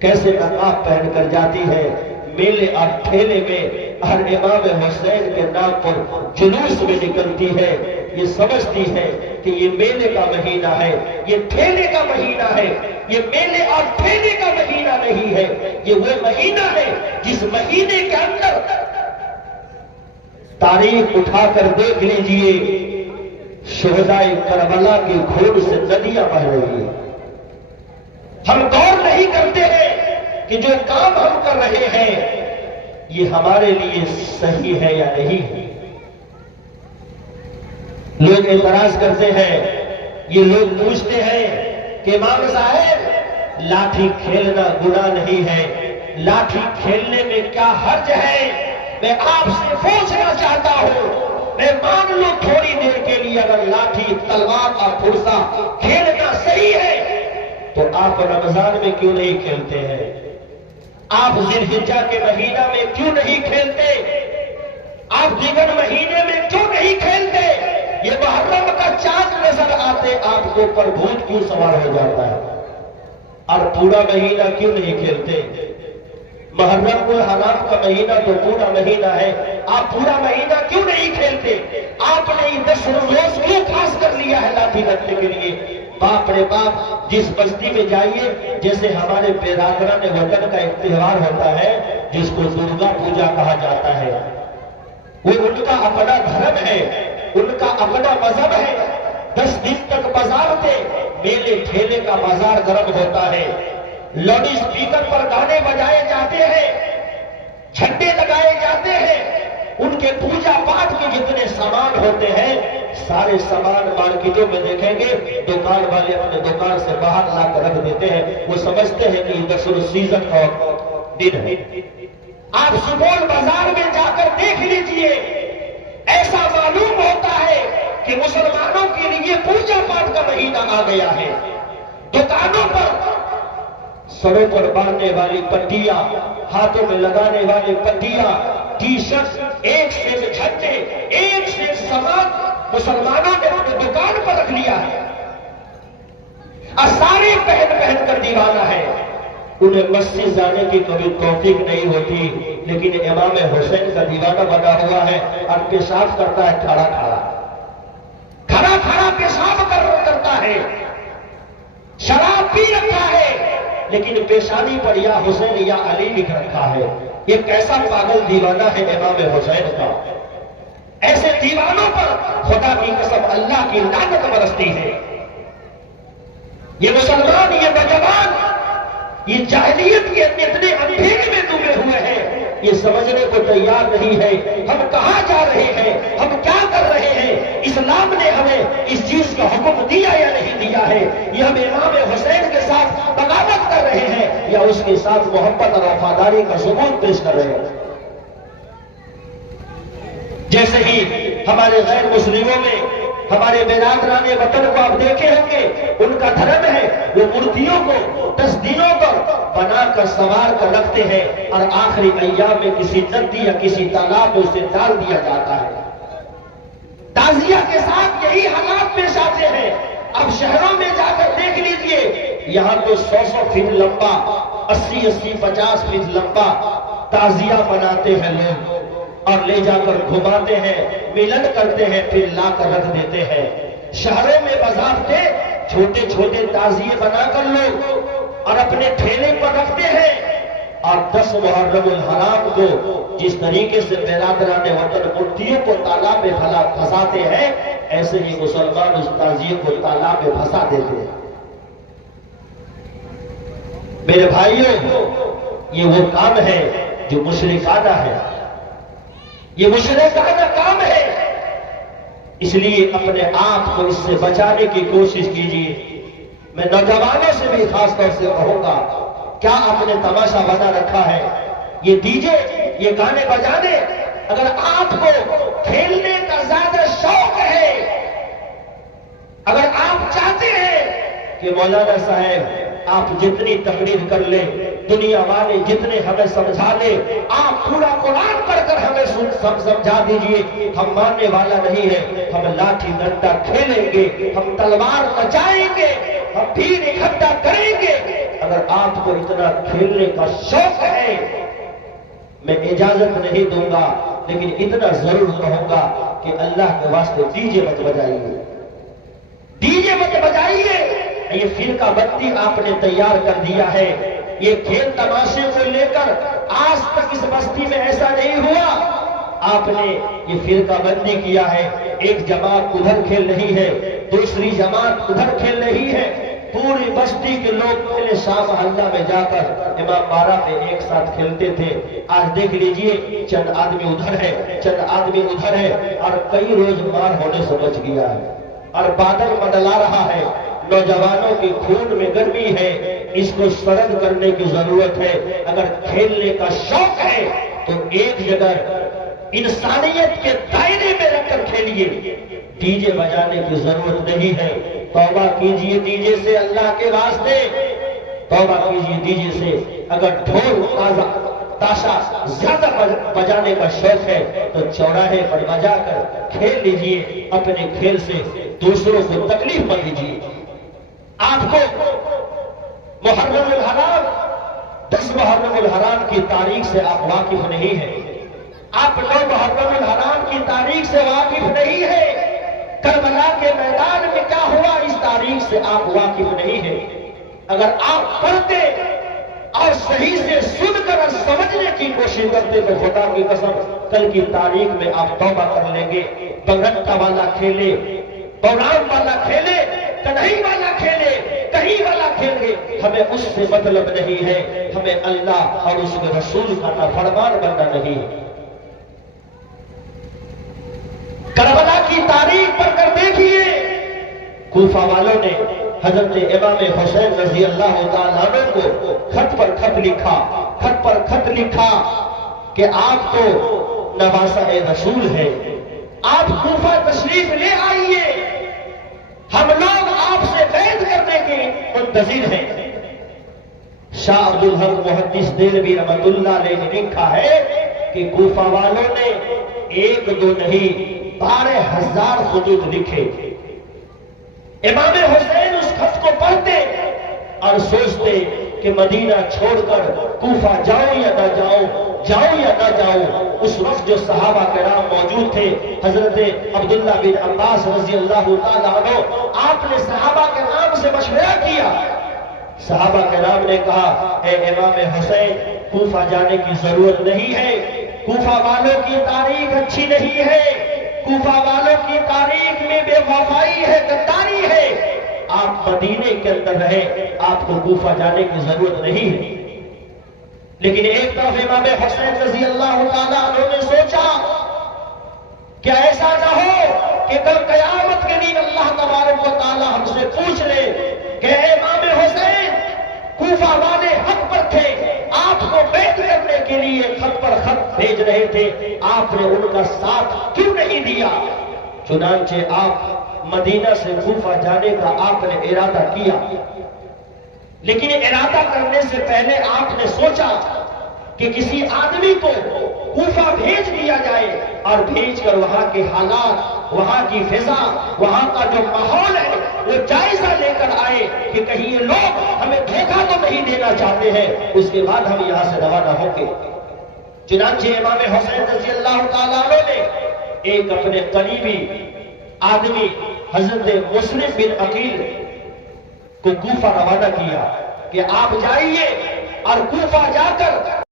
کیسے نقاب پہن کر جاتی ہے میلے اور ٹھیلے میں، ہر امام حسین کے نام پر جلوس میں نکلتی ہے، یہ سمجھتی ہے کہ یہ میلے کا مہینہ ہے، یہ ٹھیلے کا مہینہ ہے، یہ میلے اور ٹھیلے کا مہینہ نہیں ہے، یہ وہ مہینہ ہے جس مہینے کے اندر تاریخ اٹھا کر دیکھ لیجئے شہدائے کربلا کی خون سے ندیاں بہ رہی ہیں۔ ہم غور نہیں کرتے ہیں کہ جو کام ہم کر رہے ہیں یہ ہمارے لیے صحیح ہے یا نہیں ہے۔ لوگ اعتراض کرتے ہیں، یہ لوگ پوچھتے ہیں کہ امام صاحب لاٹھی کھیلنا گناہ نہیں ہے، لاٹھی کھیلنے میں کیا حرج ہے؟ میں آپ سے پوچھنا چاہتا ہوں، میں مان لوں تھوڑی دیر کے لیے اگر لاٹھی تلوار اور فرسہ کھیلنا صحیح ہے تو آپ رمضان میں کیوں نہیں کھیلتے ہیں؟ آپ ذی الحجہ کے مہینہ میں کیوں نہیں کھیلتے؟ آپ دیگر مہینے میں کیوں نہیں کھیلتے؟ یہ محرم کا چاند نظر آتے آپ کو پر بھوت کیوں سوار ہو جاتا ہے؟ اور پورا مہینہ کیوں نہیں کھیلتے؟ محرم الحرام کا مہینہ تو پورا مہینہ ہے، آپ پورا مہینہ کیوں نہیں کھیلتے؟ آپ نے 10 روز کیوں خاص کر لیا ہے لاٹھی رکھنے کے لیے؟ باپ رے باپ، جس بستی میں جائیے، جیسے ہمارے برادران وطن کا ایک تہوار ہوتا ہے جس کو درگا پوجا کہا جاتا ہے، وہ ان کا اپنا دھرم ہے، ان کا اپنا مذہب ہے۔ 10 دن تک بازار تھے، میلے ٹھیلے کا بازار گرم ہوتا ہے، لاؤڈ اسپیکر پر گانے بجائے جاتے ہیں، جھنڈے لگائے جاتے ہیں، ان کے پوجا پاٹ کے جتنے سامان ہوتے ہیں سارے سامان مارکیٹوں میں دیکھیں گے دکان والے اپنے دکان سے باہر لا کر رکھ دیتے ہیں، وہ سمجھتے ہیں کہ یہ سیزن کا دن ہے۔ آپ سپول بازار میں جا کر دیکھ لیجئے، ایسا معلوم ہوتا ہے کہ مسلمانوں کے لیے پوجا پاٹ کا مہینہ آ گیا ہے۔ دکانوں پر سروں پر باندھنے والی پٹیاں، ہاتھوں میں لگانے والی پٹیاں، ٹی شرٹ، ایک سے جھنڈے، ایک سے سامان مسلمانوں نے اپنے دکان پر رکھ لیا ہے، اور سارے پہن کر دیوانہ ہے۔ انہیں مسجد جانے کی کبھی توفیق نہیں ہوتی، لیکن امام حسین کا دیوانہ بنا ہوا ہے اور پیشاب کرتا ہے کھڑا کھڑا پیشاب کرتا ہے، شراب پی رکھا ہے، لیکن پیشانی پر یا حسین یا علی لکھ رکھا ہے۔ یہ کیسا پاگل دیوانہ ہے امام حسین کا؟ ایسے دیوانوں پر خدا کی قسم اللہ کی لعنت برستی ہے۔ یہ مسلمان، یہ نوجوان، یہ جاہلیت کے اتنے اندھیرے میں ڈوبے ہوئے ہیں، یہ سمجھنے کو تیار نہیں ہے ہم کہاں جا رہے ہیں، ہم کیا کر رہے ہیں، اسلام نے ہمیں اس چیز کا حکم دیا یا نہیں دیا ہے، یہ ہم امام حسین کے ساتھ بغاوت کر رہے ہیں یا اس کے ساتھ محبت اور وفاداری کا ثبوت پیش کر رہے ہیں۔ جیسے ہی ہمارے غیر مسلموں میں ہمارے برادران وطن کو آپ دیکھے ہوں گے، ان کا دھرم ہے وہ مورتیوں کو 10 دنوں پر بنا کر سوار کر رکھتے ہیں اور آخری ایام میں کسی ندی یا کسی تالاب میں اسے ڈال دیا جاتا ہے۔ تعزیہ کے ساتھ یہی حالات پیش آتے ہیں۔ اب شہروں میں جا کر دیکھ لیجئے، یہاں تو 100 فٹ لمبا، 80 50 فٹ لمبا تعزیہ بناتے ہیں لوگ اور لے جا کر گھماتے ہیں، ملن کرتے ہیں، پھر لا کر رکھ دیتے ہیں۔ شہروں میں بازار چھوٹے چھوٹے تعزیے بنا کر لوگ اور اپنے ٹھیلے پر رکھتے ہیں، اور 10 محرم الحرام کو جس طریقے سے برادران وطن مورتیوں کو تالاب میں پھنساتے ہیں، ایسے ہی مسلمان اس تعزیے کو تالاب میں پھنسا دیتے ہیں۔ میرے بھائیوں، یہ وہ کام ہے جو مشرکانہ ہے، یہ مشرکانہ کام ہے، اس لیے اپنے آپ کو اس سے بچانے کی کوشش کیجیے۔ میں نوجوانوں سے بھی خاص طور سے کہوں گا، کیا آپ نے تماشا بنا رکھا ہے؟ یہ ڈی جے، یہ گانے بجانے، اگر آپ کو کھیلنے کا زیادہ شوق ہے، اگر آپ چاہتے ہیں کہ مولانا صاحب آپ جتنی تقریر کر لیں، دنیا والے جتنے ہمیں سمجھا لیں، آپ پورا قرآن پڑھ کر ہمیں سمجھا دیجئے، ہم ماننے والا نہیں ہے، ہم لاٹھی ڈنڈا کھیلیں گے، ہم تلوار نچائیں گے، ہم بھیڑ اکٹھا کریں گے، اگر آپ کو اتنا کھیلنے کا شوق ہے میں اجازت نہیں دوں گا، لیکن اتنا ضرور کہوں گا کہ اللہ کے واسطے ڈی جے مت بجائیے، ڈی جے مت بجائیے۔ یہ فرقہ بندی آپ نے تیار کر دیا ہے، یہ کھیل تماشے کو لے کر آج تک اس بستی میں ایسا نہیں ہوا۔ آپ نے یہ فرقہ بندی کیا ہے، ایک جماعت ادھر کھیل رہی ہے، دوسری جماعت ادھر کھیل رہی ہے، پوری بستی کے لوگ پہلے شاہ محلہ میں جا کر امام بارہ میں ایک ساتھ کھیلتے تھے، آج دیکھ لیجئے چند آدمی ادھر ہے، چند آدمی ادھر ہے، اور کئی روز مار ہونے سے بچ گیا ہے، اور بادل بدلا رہا ہے۔ نوجوانوں کے خون میں گرمی ہے، اس کو سرد کرنے کی ضرورت ہے۔ اگر کھیلنے کا شوق ہے تو ایک جگہ انسانیت کے دائرے میں رکھ کر کھیلیے، ڈی جے بجانے کی ضرورت نہیں ہے۔ توبہ کیجئے ڈی جے سے اللہ کے واسطے، توبہ کیجئے ڈی جے سے۔ اگر ڈھول تاشا زیادہ بجانے کا شوق ہے تو چوراہے پر بجا کر کھیل لیجئے، اپنے کھیل سے دوسروں کو تکلیف مت دیجئے۔ آپ کو محرم الحرام 10 محرم الحرام کی تاریخ سے آپ واقف نہیں ہیں، آپ 9 محرم الحرام کی تاریخ سے واقف نہیں ہیں، کربلا کے میدان میں کیا ہوا اس تاریخ سے آپ واقف نہیں ہیں۔ اگر آپ پڑھتے اور صحیح سے سن کر اور سمجھنے کی کوشش کرتے تو خدا کی قسم کل کی تاریخ میں آپ توبہ کر لیں گے۔ بگٹا والا کھیلے، بورام والا کھیلے، کڑھائی والا کھیلے، کہیں والا کھیلے، ہمیں اس سے مطلب نہیں ہے، ہمیں اللہ اور اس کے رسول کا نافرمان بننا نہیں ہے۔ کربلا کی تاریخ پڑھ کر دیکھیے، کوفہ والوں نے حضرت امام حسین رضی اللہ تعالیٰ عنہ کو خط پر خط لکھا، خط پر خط لکھا کہ آپ تو نواسہ رسول ہے، آپ کوفہ تشریف لے آئیے، ہم لوگ آپ سے بیعت کرنے کے منتظر ہیں۔ شاہ عبدالحق محدث دہلوی رحمۃ اللہ علیہ نے لکھا ہے کہ کوفہ والوں نے 1-2 نہیں 12,000 خطوط لکھے۔ امام حسین اس خط کو پڑھتے اور سوچتے کہ مدینہ چھوڑ کر کوفہ جاؤں یا نہ جاؤں، جاؤں یا نہ جاؤں۔ اس وقت جو صحابہ کرام موجود تھے، حضرت عبداللہ بن عباس رضی اللہ تعالیٰ عنہ، آپ نے صحابہ کرام سے مشورہ کیا۔ صحابہ کرام نے کہا اے امام حسین، کوفہ جانے کی ضرورت نہیں ہے، کوفہ والوں کی تاریخ اچھی نہیں ہے، کوفہ والوں کی تاریخ میں بے وفائی ہے، غداری ہے، آپ مدینے کے اندر رہیں، آپ کو کوفہ جانے کی ضرورت نہیں ہے۔ لیکن ایک طرف امام حسین رضی اللہ تعالیٰ عنہ نے سوچا کہ ایسا نہ ہو کہ کل قیامت کے دن اللہ تبارک و تعالیٰ ہم سے پوچھ لے کہ امام حسین کوفہ والے حق پر تھے، آپ کو بیعت کرنے کے لیے خط پر خط بھیج رہے تھے، آپ نے ان کا ساتھ کیوں نہیں دیا؟ چنانچہ آپ مدینہ سے کوفہ جانے کا آپ نے ارادہ کیا، لیکن ارادہ کرنے سے پہلے آپ نے سوچا کہ کسی آدمی کو کوفہ بھیج دیا جائے اور بھیج کر وہاں کے حالات، وہاں کی فضا، وہاں کا جو ماحول ہے وہ جائزہ لے کر آئے کہ کہیں یہ لوگ ہمیں دھوکہ تو نہیں دینا چاہتے ہیں، اس کے بعد ہم یہاں سے روانہ ہوں گے۔ چنانچہ امام حسین رضی اللہ تعالیٰ عنہ نے ایک اپنے قریبی آدمی حضرت مسلم بن عقیل کو کوفہ روانہ کیا کہ آپ جائیے اور کوفہ جا کر